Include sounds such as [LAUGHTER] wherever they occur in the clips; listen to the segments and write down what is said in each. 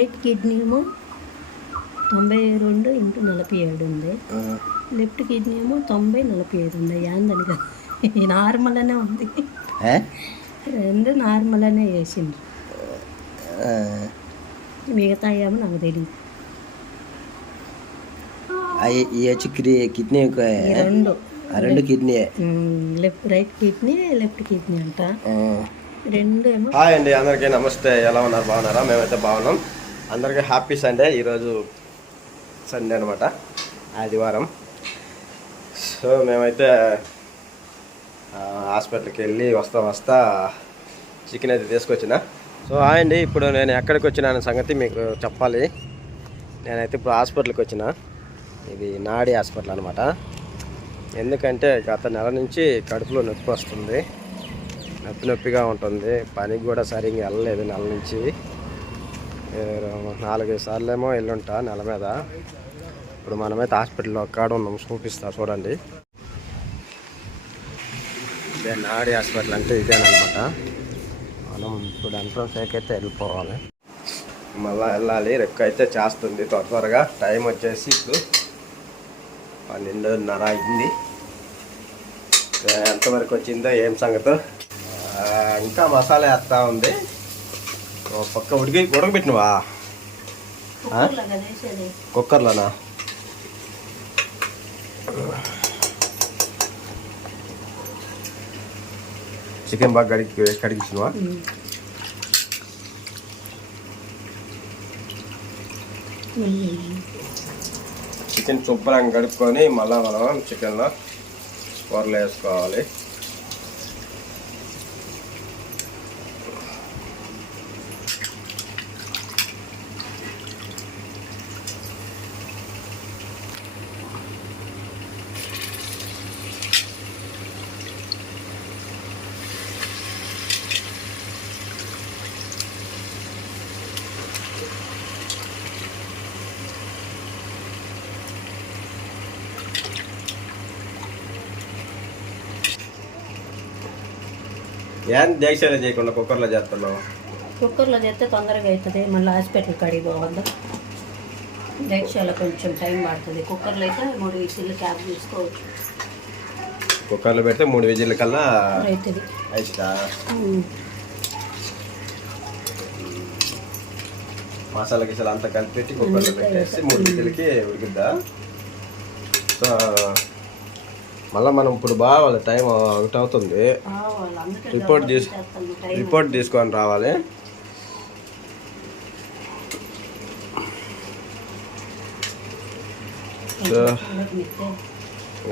Right kidney ఏమో తొంభై రెండు ఇంటూ నలభై ఏడు ఉంది. లెఫ్ట్ కిడ్నీ ఏమో తొంభై నలభై ఐదు ఉంది. యాందని కదా. నార్మల్ అనే ఉంది. రెండు నార్మల్ అనే వేసిండ్రు మిగతా ఏమో నాకు తెలియదు వచ్చి కిడ్నీ రెండు. రెండు kidney left right kidney left kidney అంట. రెండు ఏమో హాయ్ అండి అందరికీ నమస్తే. ఎలా ఉన్నారు? బాగున్నారా? మేమైతే బాగున్నాం. అందరికీ హ్యాపీ సండే. ఈరోజు సండే అనమాట ఆదివారం. సో మేమైతే హాస్పిటల్కి వెళ్ళి వస్తా వస్తా చికెన్ అయితే తీసుకొచ్చిన. సో హాయ్ అండి ఇప్పుడు నేను ఎక్కడికి వచ్చిన అనే సంగతి మీకు చెప్పాలి. నేనైతే ఇప్పుడు హాస్పిటల్కి వచ్చిన. ఇది నాడీ హాస్పిటల్ అనమాట ఎందుకంటే గత నెల నుంచి కడుపులో నొప్పి వస్తుంది. నొప్పి నొప్పిగా ఉంటుంది. పనికి కూడా సరిగ్గా వెళ్ళలేదు నెల నుంచి. నాలుగైదు సార్లు ఏమో వెళ్ళుంటా నెల మీద. ఇప్పుడు మనమైతే హాస్పిటల్లో కాడ ఉన్నాం చూపిస్తా చూడండి. ఇదే నాడి హాస్పిటల్ అంటే ఇదేనమాట. మనం ఇప్పుడు ఎంట్రన్స్ అయితే వెళ్ళిపోవాలి. మళ్ళీ వెళ్ళాలి రెక్క అయితే చేస్తుంది. త్వర త్వరగా టైం వచ్చేసి ఇప్పుడు పన్నెండున్నర అయింది. ఎంతవరకు వచ్చిందో ఏం సంగతో? ఇంకా మసాలా వేస్తూ ఉంది. పక్క ఉడికి ఉడకబెట్టినవా? కుక్కర్లో కుక్కర్లోనా? చికెన్ బాగా కడిగి కడిగించినవా? చికెన్ శుభ్రంగా కడుక్కొని మళ్ళీ మనం చికెన్లో కూరలు వేసుకోవాలి. ఏం దేశాలు చేయకుండా కుక్కర్లో చేస్తున్నావు? కుక్కర్లో చేస్తే తొందరగా అవుతుంది. మళ్ళీ హాస్పిటల్ కాడికి పోవద్దు. దీక్షలో కొంచెం టైం పడుతుంది. కుక్కర్లో అయితే మూడు విసిల్లు క్యాబ్ తీసుకోవచ్చు. కుక్కర్లో పెడితే మూడు విజిల్ కల్లా అవుతుంది. అయితా మసాలా గిసాలు అంతా కలిపి పెట్టి కుక్కర్లో పెట్టేసి మూడు విజిల్కి ఉడికిద్దా? సో మళ్ళీ మనం ఇప్పుడు బాగా టైం ఒకటి అవుతుంది. రిపోర్ట్ తీసు రిపోర్ట్ తీసుకొని రావాలి.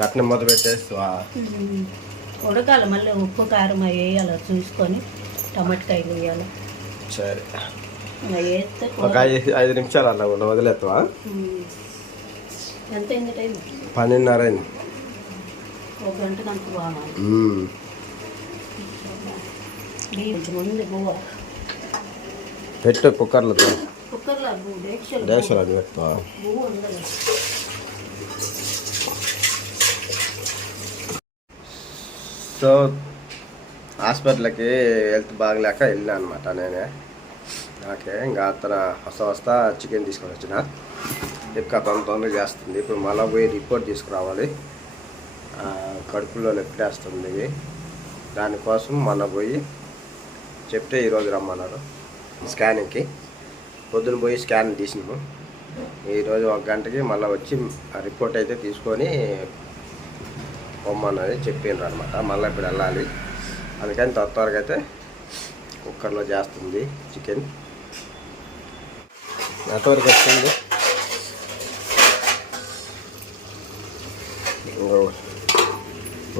అట్నే మొదలు పెట్టేస్తా ఉమ్. ఉడకాలి మళ్ళీ ఉప్పు కారం అవి వేయాలి చూసుకొని టమాటకాయలు వేయాలి. సరే. ఒక ఐదు ఐదు నిమిషాలు అలా వదిలేస్తావా. ఎంత అయింది టైం పన్నెండున్నర అయింది ఒక గంట కంత బాగాలి మ్మ్. కొంచెం ముందు బువ్వ పెట్టు కుక్కర్లో డేషల్ అది సో హాస్పిటల్కి హెల్త్ బాగలేక వెళ్ళా అనమాట నేనే. నాకే ఇంకా అతన వస్తా వస్తా చికెన్ తీసుకొని వచ్చిన. ఇంకా తొందర తొందరగా చేస్తుంది. ఇప్పుడు మళ్ళీ పోయి రిపోర్ట్ తీసుకురావాలి. కడుపులో నొప్పిలేస్తుంది. దానికోసం మొన్న పోయి చెప్తే ఈరోజు రమ్మన్నారు స్కానింగ్కి. పొద్దున పోయి స్కాన్ తీసినాము. ఈరోజు ఒక గంటకి మళ్ళీ వచ్చి రిపోర్ట్ అయితే తీసుకొని పొమ్మన్నది చెప్పిండ్రు అనమాట మళ్ళీ ఇప్పుడు వెళ్ళాలి. అందుకని త్వర త్వరగా అయితే కుక్కర్లో చేస్తుంది చికెన్. ఎంతవరకు వచ్చింది?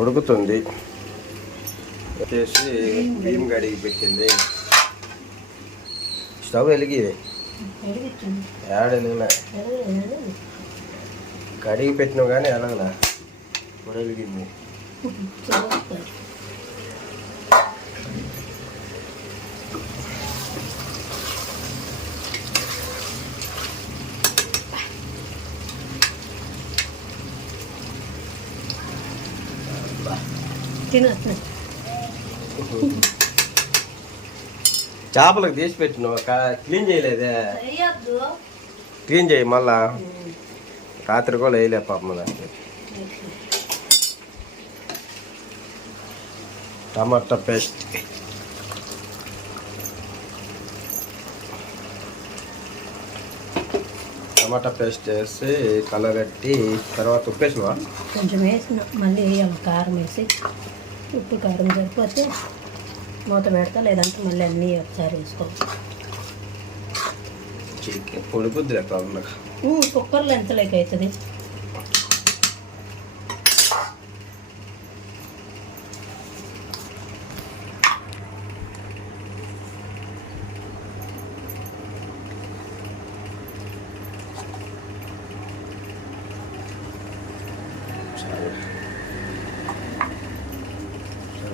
ఉడుకుతుంది. వచ్చేసి బియ్యం గడిగి పెట్టింది. స్టవ్ వెలిగి ఏడలిగినా కడిగి పెట్టినావు కానీ ఎలాగలా ఇప్పుడు వెలిగింది. చేపలకు తీసి పెట్టిన క్లీన్ చేయలేదే. క్లీన్ చేయి మళ్ళా. రాత్రి కూడా వేయలే పాపం దానికి టమాటా పేస్ట్. టమాటా పేస్ట్ వేసి కలగట్టి తర్వాత ఉప్పేసినవా? కొంచెం వేసిన మళ్ళీ కారం వేసి. ఉప్పు కారం సరిపోతే మూత పెడతా లేదంటే మళ్ళీ అన్నీ ఒకసారి వేసుకోవాలి కుక్కర్లో ఎంత లేక అవుతుంది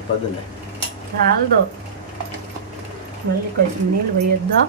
సరిపోదులే చాలదు. మళ్ళీ కొంచెం నీళ్ళు పోయొద్దా?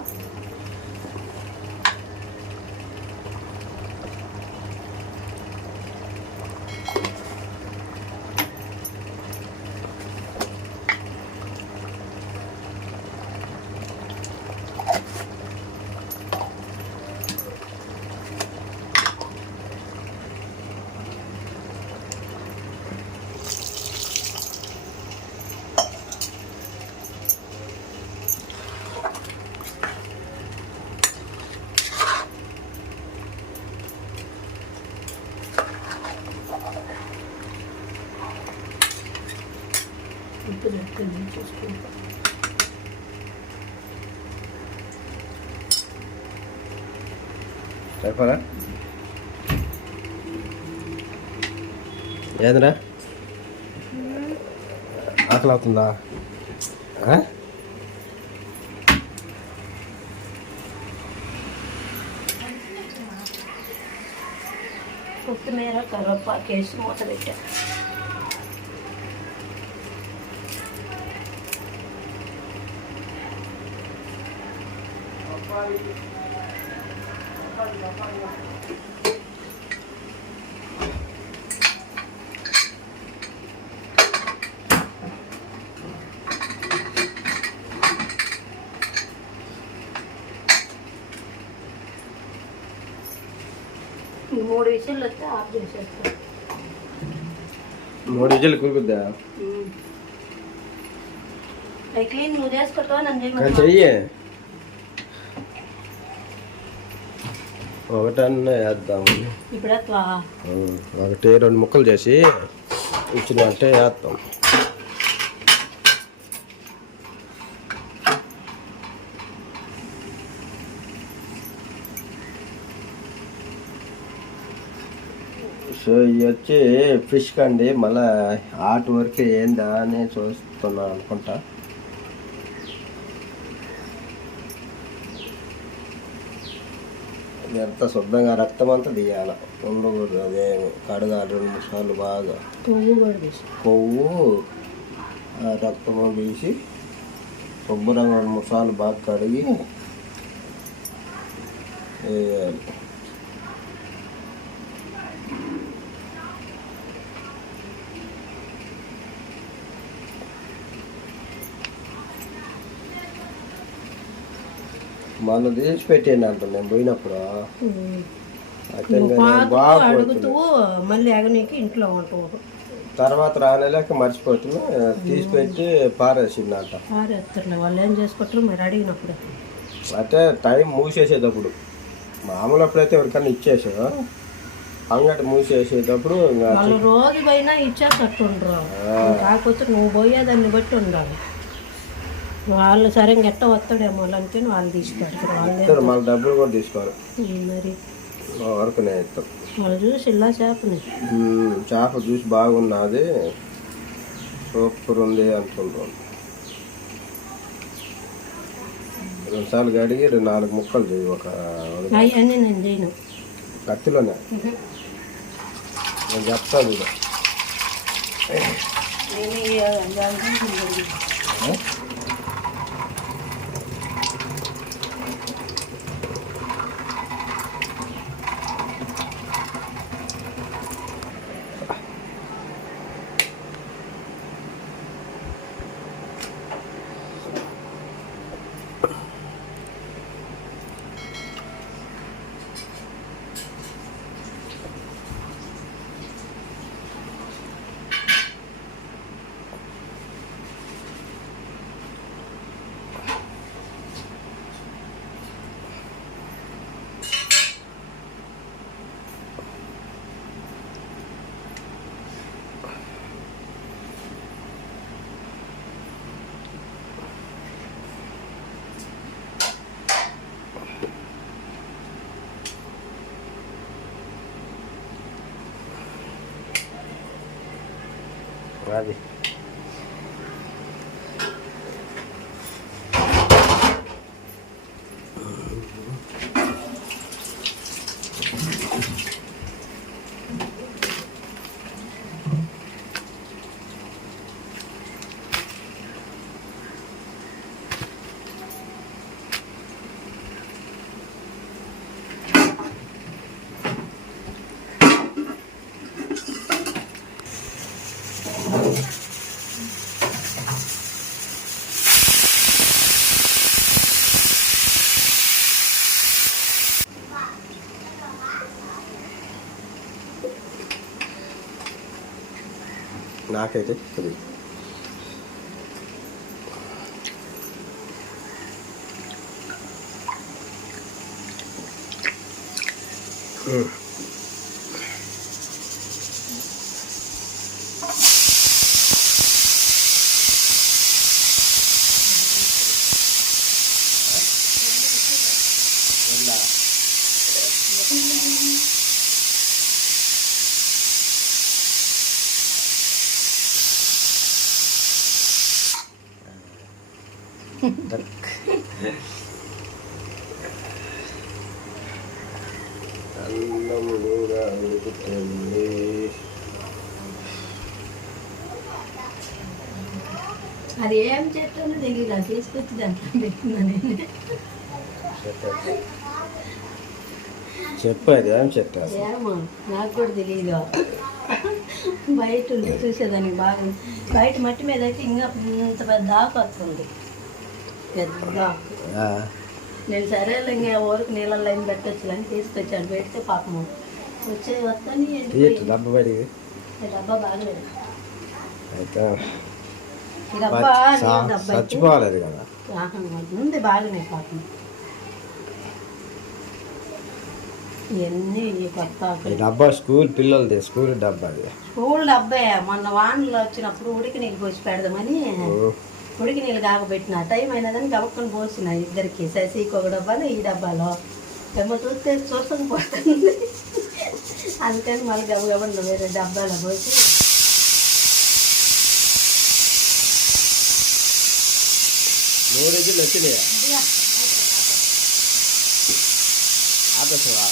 ఉప్పు దొరుకుతుంది చూసుకుంటా. సరిపోదా ఏదిరా? ఆకలి అవుతుందా? కొత్తిమీర కరివేపాకు వేసి మూత పెట్టా. మూడు విషయాలు వస్తే ఆఫ్ చేసేస్తాను మూడు విజయలు కురుకుద్దా అవి క్లీన్ నువ్వు చేసుకుంటావా నన్ను కానీ చేయమని చెయ్యి ఒకటన్నా వేద్దాము ఒకటి రెండు ముక్కలు చేసి ఇచ్చినంటే వేస్తాం. సో ఇవి వచ్చి ఫిష్ కండి. మళ్ళీ ఆట వరకు ఏందా అని చూస్తున్నాను అనుకుంటా. ఇది ఎంత శుభ్రంగా రక్తం అంతా తీయాల. ఉండకూడదు అదే కడగాలి రెండు మూడు సార్లు బాగా పువ్వు కూడా తీసి. కొవ్వు రక్తము తీసి శుభ్రంగా రెండు మూడు సార్లు బాగా కడిగి వేయాలి. మొన్న తీసి పెట్టాను అంట నేను పోయినప్పుడు? అడుగుతూ మళ్ళీ అగనీకి ఇంట్లో తర్వాత రానేలేక మర్చిపోతున్నా తీసి పెట్టి పారేసిందంట ఆరేస్తున్నా వాళ్ళు ఏం చేసుకుంటారు మరి అడిగినప్పుడు. అంటే టైం మూసేసేటప్పుడు మామూలు అప్పుడైతే ఎవరికన్నా ఇచ్చేసా అంగటి మూసేసేటప్పుడు రోజు పోయినా ఇచ్చేటట్టుండ్రు. కాకపోతే నువ్వు పోయేదాన్ని బట్టి ఉండాలి. వాళ్ళు సరిగ్గా ఎట్ట వస్తాడేమో అనుకుని వాళ్ళు తీసి పెడతారు వాళ్ళే ఇస్తారు మాకు డబ్బులు కూడా తీసుకోవాలి మరి మా వరకు నేను ఇస్తాను వాళ్ళు చూసి ఇలా చేపని. చేప చూసి బాగున్నది సూపర్ ఉంది అనుకుంటాం రెండుసార్లు కడిగి రెండు నాలుగు ముక్కలు చేయి ఒక అవన్నీ నేను చేయను కత్తిలోనే నేను చెప్తాను నేను నాకైతే తెలియదు అన్నం కూడా ఉడుకుతుంది అది ఏం చెట్టు తెలియదు తీసుకొచ్చి దాంట్లో పెట్టినా నేను చెప్పు అది ఏం? ఏమో నాకు కూడా తెలియదు బయట ఉండి చూసేదానికి బాగా బయట మట్టి మీద అయితే ఇంకా ఇంత పెద్ద ఆకు వస్తుంది. పెద్ద ఆకు నేను సరేలే ఇంకా ఊరికి నీళ్ళల్లో ఏం పెట్టచ్చు అని తీసుకొచ్చాను. పెడితే పాపము వచ్చే వస్తాను డబ్బు ఈ డబ్బా బాగలేదు. అయితే ఈ డబ్బా చ- నీళ్ళ డబ్బా అయితే చచ్చిపోలేదు కదా. ఉంది బాగానే పాపం ఇవన్నీ కొత్త డబ్బా స్కూల్ పిల్లలది స్కూల్ డబ్బా స్కూల్ డబ్బే. మొన్న వానలు వచ్చినప్పుడు ఉడికి నీళ్ళు పోసి పెడదామని ఉడికి నీళ్ళు కాగబెట్టిన. టైం అయినదని గబక్కుని పోసిన ఇద్దరికి. శశికి ఒక డబ్బాలో ఈ డబ్బాలో. ఏమో చూస్తే చూసుకొని పోతుంది అందుకని మళ్ళీ గబలు వేరే డబ్బాలో పోసి రోజులు వచ్చినాయా? ఆపేసావా?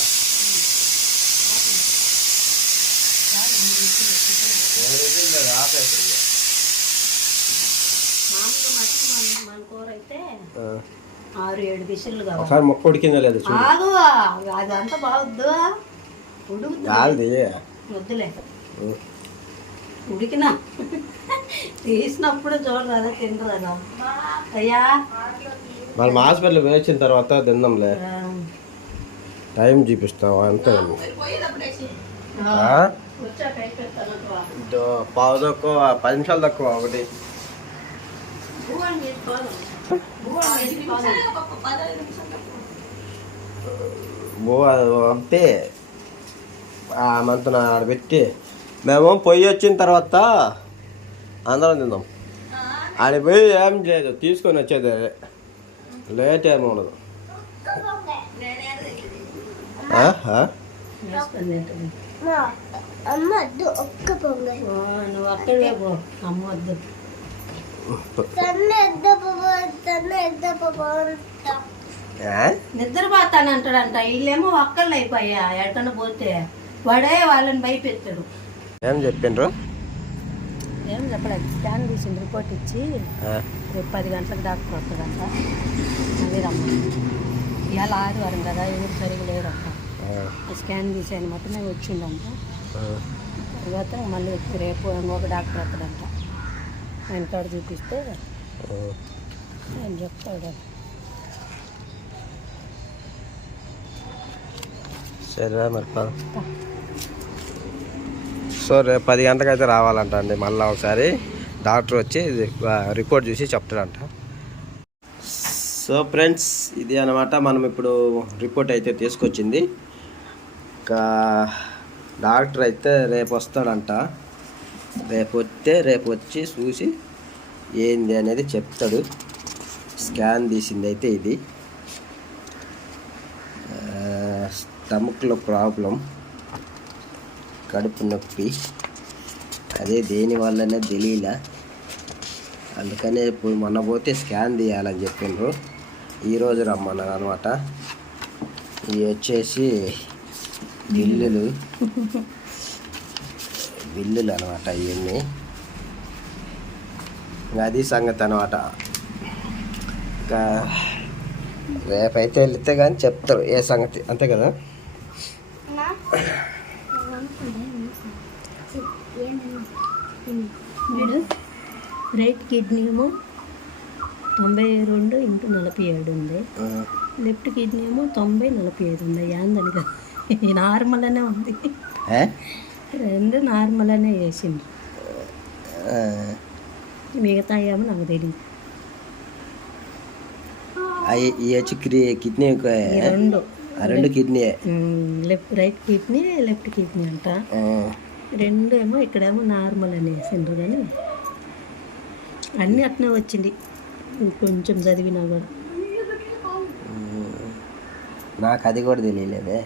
ఆరు ఏడు దిశలు కావాలి. ఒకసారి మొక్క ఉడికిందా లేదు ఆగు అదంతా బాగుద్దు. ఉడుకుతుంది. వద్దులే. ఉడికినా. తీసినప్పుడు తినరాదా? అయ్యా. మనం హాస్పిటల్ వేసిన తర్వాత తిందాంలే. టైం చూపిస్తావా అంతే? పావు తక్కువ పది నిమిషాలు తక్కువ ఒకటి. అంతే ఆ మంతన ఆడ పెట్టి. మేము పొయ్యి వచ్చిన తర్వాత అందరం తిందాం. ఆడ పోయి ఏం లేదు తీసుకొని వచ్చేది. లేట్ ఏమి ఉండదు. అమ్మద్దు ఒక్క పొంగల్ నువ్వు అక్కడే పో? నిద్రపోతానంటాడంట. వీళ్ళేమో ఒక్కళ్ళు అయిపోయా ఎక్కడికన్నా పోతే వాడే వాళ్ళని భయపెట్టాడు. ఏం చెప్పిండ్రు? ఏం చెప్పలేదు. స్కాన్ తీసింది రిపోర్ట్ ఇచ్చి రేపు పది గంటలకు డాక్టర్ వస్తుందంట మళ్ళీ రమ్మని. ఇవాళ ఆదివారం కదా ఎవరు సరిగా లేరంట ఆ, ఆ స్కాన్ తీసాను మొత్తమే వచ్చిందంట ఆ. తర్వాత మళ్ళీ వచ్చి రేపు ఇంకొక డాక్టర్ వస్తాడంట. ఆయన కాడ చూపిస్తే. ఆయన చెప్తాడు. సరే మరి. సో రేపు పది గంటలకు అయితే రావాలంట అండి. మళ్ళీ ఒకసారి డాక్టర్ వచ్చి రిపోర్ట్ చూసి చెప్తాడంట. సో ఫ్రెండ్స్ ఇది అనమాట మనం ఇప్పుడు రిపోర్ట్ అయితే తీసుకొచ్చింది. ఇంకా డాక్టర్ అయితే రేపు వస్తాడంట. రేపు వస్తే రేపు వచ్చి చూసి ఏంది అనేది చెప్తాడు. స్కాన్ తీసింది అయితే ఇది. స్టమక్లో ప్రాబ్లం. కడుపు నొప్పి. అదే దేని వల్లనే తెలియలే అందుకనే ఇప్పుడు మొన్న పోతే స్కాన్ తీయాలని చెప్పిండ్రు. ఈరోజు రమ్మన్నారు అనమాట. ఇవి వచ్చేసి బిల్లులు. బిల్లులు అనమాట ఇవన్నీ ఇంకా అది సంగతి అనమాట. ఇంకా రేపైతే వెళ్తే కానీ చెప్తారు ఏ సంగతి. అంతే కదా? రైట్ కిడ్నీ ఏమో తొంభై రెండు ఇంటూ నలభై ఏడు ఉంది. లెఫ్ట్ కిడ్నీ ఏమో తొంభై నలభై ఐదు ఉంది. యాందని కదా. నార్మల్ అనే ఉంది? రెండు నార్మల్ అనే వేసింది. ఆ, మిగతా ఏమో నాకు తెలియదు ఇవి వచ్చి కిడ్నీ ఈ రెండు. రెండు kidney left right kidney left kidney అంట. రెండు ఏమో ఇక్కడేమో నార్మల్ అని వేసిండ్రు కానీ అన్నీ అట్నే వచ్చింది. కొంచెం చదివినా కూడా. నాకు అది కూడా తెలియలేదే.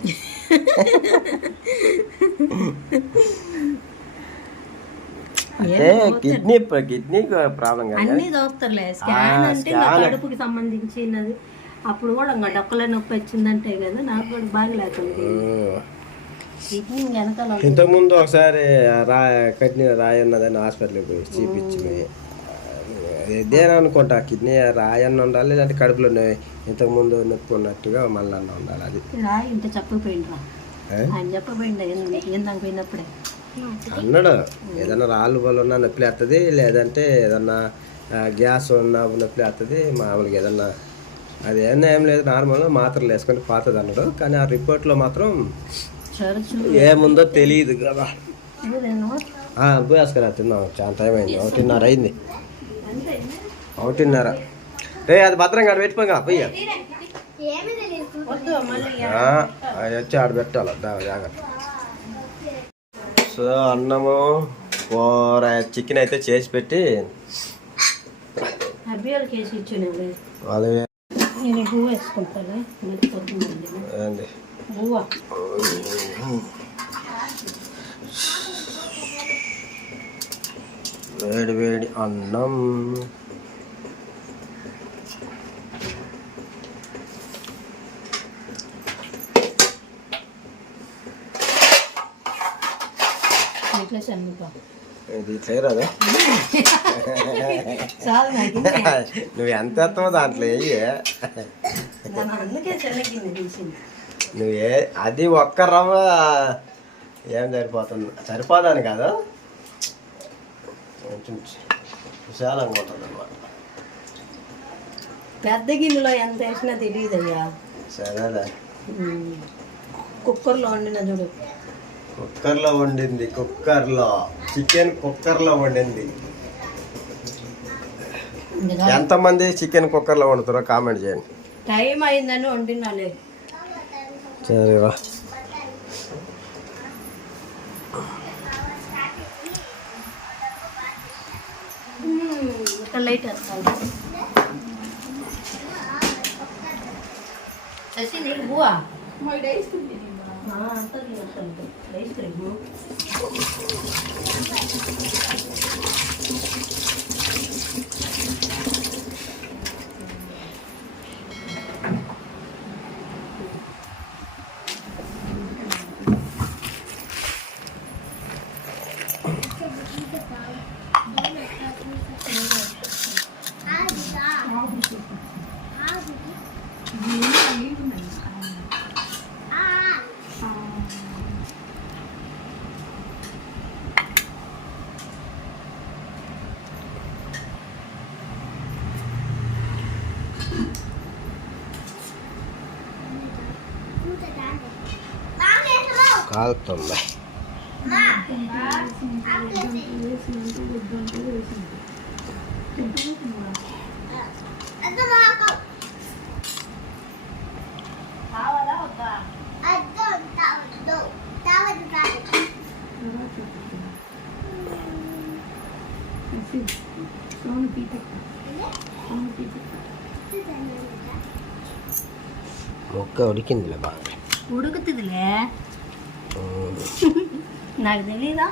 అంటే కిడ్నీ కిడ్నీ ప్రాబ్లం అన్నీ దోస్తారులే స్కాన్ అంటే కడుపుకి సంబంధించినది. అప్పుడు కూడా ఇంకా డొక్కల నొప్పి వచ్చిందంటే కదా నాకు కూడా బాగా లేకుండా కిడ్నీ వెనకాల ఇంతకుముందు ఒకసారి రా కట్టిన రాయన్నదని హాస్పిటల్కి పోయి చూపించి ఇదేనా అనుకుంటా కిడ్నీ రాయన్న ఉండాలి లేదంటే కడుపులో ఇంతకుముందు నొప్పి ఉన్నట్టుగా మళ్ళీ అన్న ఉండాలి అది. ఇంత చెప్పకపోయిండ్రా. ఏ? ఆయన చెప్పపోయిండ ఏందాక పోయినప్పుడే? అన్నాడు. ఏదైనా రాళ్ళు బలు ఉన్నా నొప్పి లేస్తుంది లేదంటే ఏదన్నా గ్యాస్ ఉన్న నొప్పి లేస్తుంది మామూలుగా ఏదన్నా అది ఏమన్నా ఏం లేదు నార్మల్ మాత్రలు వేసుకొని పాతది అన్నాడు. కానీ ఆ రిపోర్ట్లో మాత్రం ఏముందో తెలియదు కదా. నేను ఆ, పోయి వేసుకురా తిన్నాం. చాలా టైం అయింది. ఒకటిన్నర అయింది. ఒకటిన్నర. రే అది భద్రంగా ఆడ పెట్టుకోగా పోయి అది వచ్చి ఆడ పెట్టాలి. జాగ్రత్త. సో అన్నము కూర చికెన్ అయితే చేసి పెట్టి అది నేను పువ్వు వేసుకుంటాను. మెత్తుకుంటుంది ఏంది పువ్వ? వేడి వేడి అన్నం. ఇట్లా చనుప ఇది చేయరాదా నువ్వు ఎంత ఎత్తావో దాంట్లో వెయ్యి నువ్వు ఏ అది ఒక్క రవ్వ ఏం సరిపోతుంది? సరిపోదాని కాదు. కొంచెం విశాలంగా ఉంటుంది అనమాట పెద్ద గిన్నెలో ఎంత వేసినా తెలియదు సరేలే. కుక్కర్లో వండిన చూడు. కుక్కర్లో వండింది కుక్కర్లో. చికెన్ కుక్కర్లో వండింది. ఎంతమంది చికెన్ కుక్కర్లో వండుతారో కామెంట్ చేయండి. టైం అయిందని వండినాలే సరేరా ఇక్కడ లైట్ వేస్తాను. శశి నీకు đó tất nhiên là cần lấy sưởi bướm Thank you. అంతా తినొచ్చు ఐస్ క్రీమ్ కాలుతుంది మొక్క ఉడికిందిలే బాగా ఉడుకుతుందిలే [LAUGHS] నాకు తెలీదా?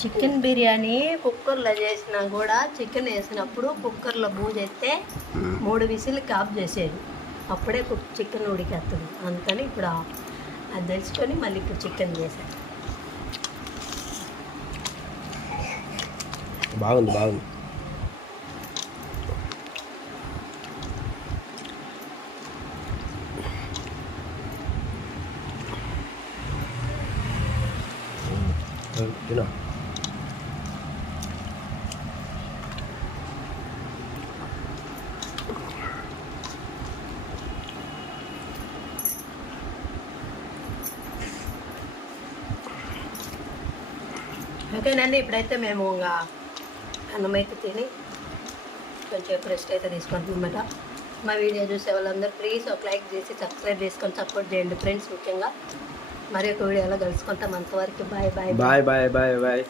చికెన్ బిర్యానీ కుక్కర్లో చేసినా కూడా చికెన్ వేసినప్పుడు కుక్కర్లో బూజెత్తే మూడు విసిల్కి ఆఫ్ చేసేది. అప్పుడే కుక్ చికెన్ ఉడికేస్తుంది అందుకని ఇప్పుడు అది తెలుసుకొని మళ్ళీ ఇప్పుడు చికెన్ చేశాను బాగుంది బాగుంది తినా ఓకేనండి ఇప్పుడైతే మేము ఇంకా అన్నం అయితే తిని కొంచెం రెస్ట్ అయితే తీసుకుంటున్నమాట మా వీడియో చూసే వాళ్ళందరూ ప్లీజ్ ఒక లైక్ చేసి సబ్స్క్రైబ్ చేసుకొని సపోర్ట్ చేయండి ఫ్రెండ్స్ ముఖ్యంగా. మరి ఒక వీడియోలో కలుసుకుంటాం. అంతవరకు bye bye bye bye bye bye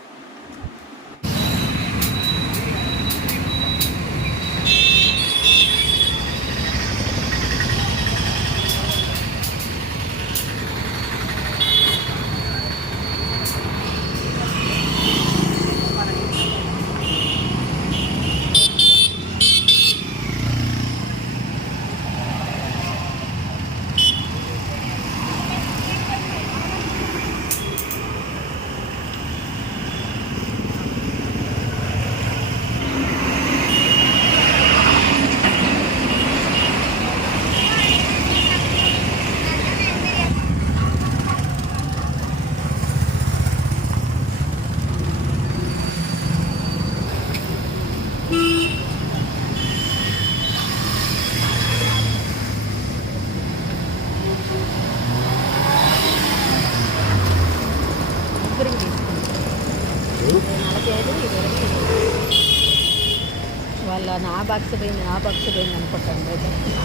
Park, por